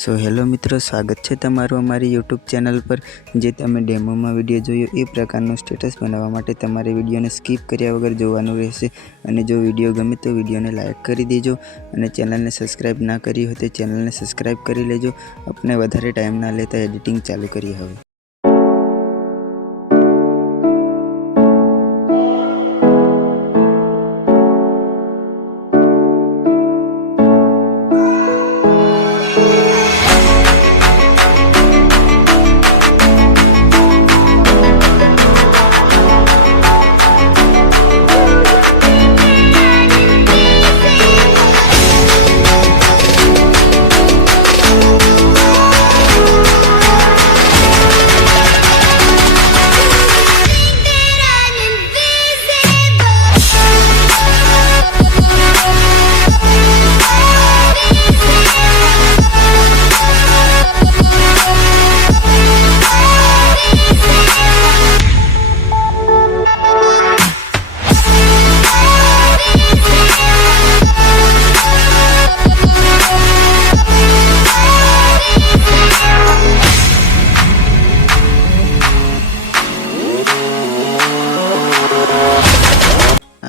So hello मित्रों, स्वागत है तमारू अमारी यूट्यूब चैनल पर। जे तमे डेमो में विडियो जोयो ए प्रकारनो स्टेटस बनावा माटे तमारे विडियो ने स्कीप कर्या वगर जोवानुं रहेशे। अने जो विडियो गमे तो विडियो ने लाइक करी देजो अने चेनल ने सब्सक्राइब ना करी हो तो चेनल ने सब्सक्राइब करी लेजो। अपने वधारे टाइम ना लेता एडिटिंग चालू करी हवे।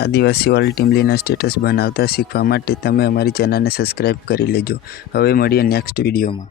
आदिवासी वाली टीमलीना स्टेटस बनावता शीखवा माटे तमे अमारी चेनल ने सब्सक्राइब करी लेजो। हवे मळीए नेक्स्ट विडियो में।